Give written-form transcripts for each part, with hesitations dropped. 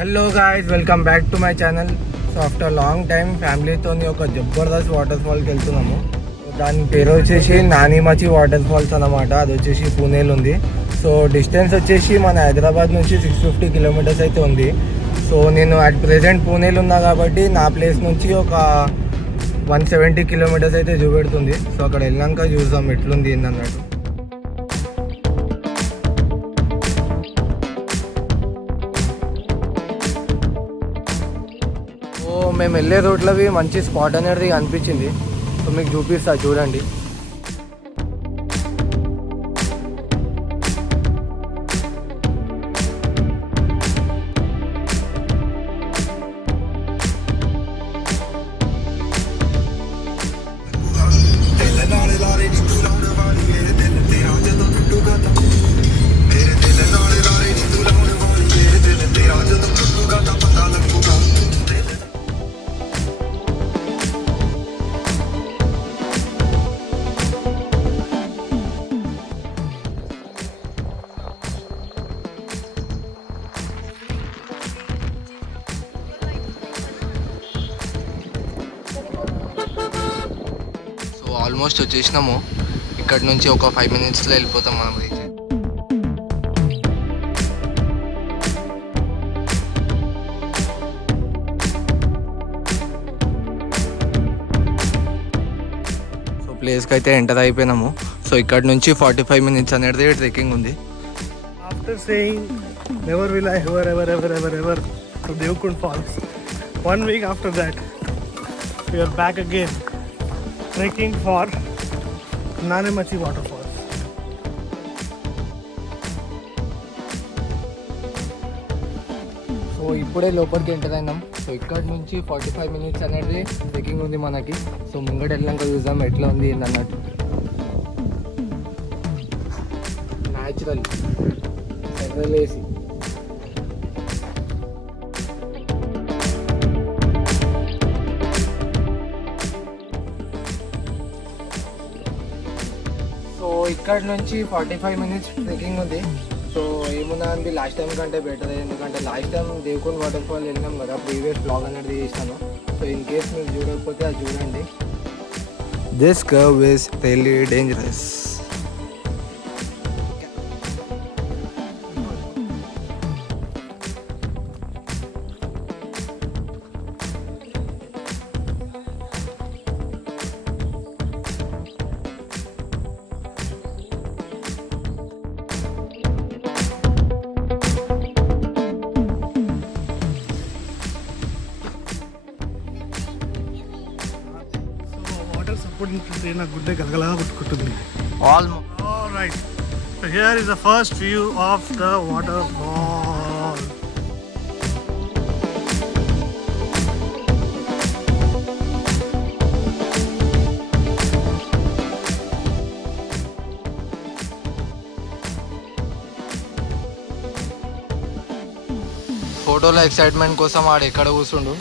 Hello guys, welcome back to my channel. So after long time ఫ్యామిలీతో ఒక జబర్దస్త్ వాటర్ ఫాల్కి వెళ్తున్నాము. దాని పేరు వచ్చేసి నానిమచి వాటర్ ఫాల్స్ అనమాట. అది వచ్చేసి పూణేలో ఉంది. సో డిస్టెన్స్ వచ్చేసి మన హైదరాబాద్ నుంచి 650 కిలోమీటర్స్ అయితే ఉంది. సో నేను అట్ ప్రెజెంట్ పూణేలో ఉన్నా కాబట్టి నా ప్లేస్ నుంచి ఒక 170 కిలోమీటర్స్ అయితే చూపెడుతుంది. సో అక్కడ వెళ్ళాక చూద్దాం ఎట్లుంది ఏందన్నట్టు. మేము వెళ్ళే రోడ్లవి మంచి స్పాట్ అనేది అనిపించింది. సో మీకు చూపిస్తా, చూడండి. ఆల్మోస్ట్ వచ్చేసినాము. ఇక్కడ నుంచి ఒక 5 minutesలో వెళ్ళిపోతాం మనం అయితే. సో ప్లేస్కి అయితే ఎంటర్ అయిపోయినాము. సో ఇక్కడ నుంచి 45 minutes అనేది ట్రెక్కింగ్ ఉంది. After saying never will I ever ever ever ever ever to Devkund falls, 1 week after that we are back again trekking for NANEMACHI waterfalls. So ఇప్పుడే లోపలికి ఎంటర్ అయినాం. సో ఇక్కడ నుంచి 45 minutes అనేది ట్రెక్కింగ్ ఉంది మనకి. సో ముంగట వెళ్ళాక చూద్దాం ఎట్లా ఉంది ఏందన్నట్టు. Natural central AC. సో ఇక్కడ నుంచి 45 minutes ట్రెక్కింగ్ ఉంది. సో ఏమున్నా అని లాస్ట్ టైం కంటే బెటర్, ఎందుకంటే last time Devkund waterfall వెళ్ళినాం కదా, ప్రీవియస్ బ్లాగ్ అనేది చేసినాను. సో ఇన్ కేస్ మీరు చూడకపోతే అది చూడండి. This curve is really dangerous. Support నా గుడ్డే గలగలా కొట్టుకుంటుంది. Alright, so here is the first view of the waterfall. ఫోటోలో ఎక్సైట్మెంట్ కోసం ఆడు ఎక్కడ కూర్చుండు.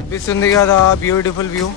అనిపిస్తుంది కదా బ్యూటిఫుల్ వ్యూ.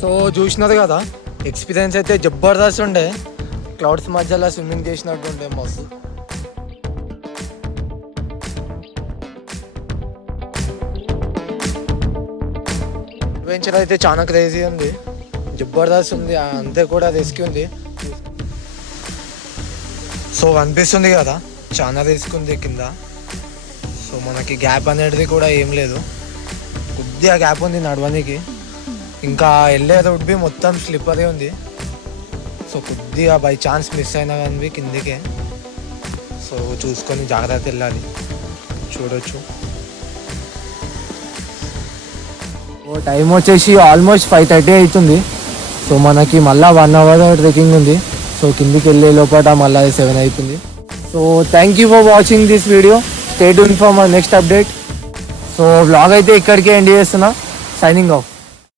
సో చూసినారు కదా, ఎక్స్పీరియన్స్ అయితే జబర్దస్త్ ఉండే. క్లౌడ్స్ మధ్యలో స్విమ్మింగ్ చేసినట్టు ఉండే మస్తు. అడ్వెంచర్ అయితే చాలా క్రేజీ ఉంది, జబర్దస్త్ ఉంది, అంతే కూడా రిస్క్ ఉంది. సో అనిపిస్తుంది కదా చాలా రిస్క్ ఉంది కింద. సో మనకి గ్యాప్ అనేది కూడా ఏం లేదు, కొద్దిగా గ్యాప్ ఉంది నడవడానికి. ఇంకా వెళ్ళే రోడ్ బి మొత్తం స్లిప్పరీ ఉంది. సో కొద్దిగా బై ఛాన్స్ మిస్ అయినా కానీ కిందికే. సో చూసుకొని జాగ్రత్త వెళ్ళాలి. చూడొచ్చు టైం వచ్చేసి ఆల్మోస్ట్ 5:30 అవుతుంది. సో మనకి మళ్ళీ 1 అవర్ ట్రెక్కింగ్ ఉంది. సో కిందికి వెళ్ళే లోపల మళ్ళీ 7 అవుతుంది. So thank you for watching this video. Stay tune for my next update. So vlog అయితే ఇక్కడికే ఎండ్ చేస్తున్నా. Signing off.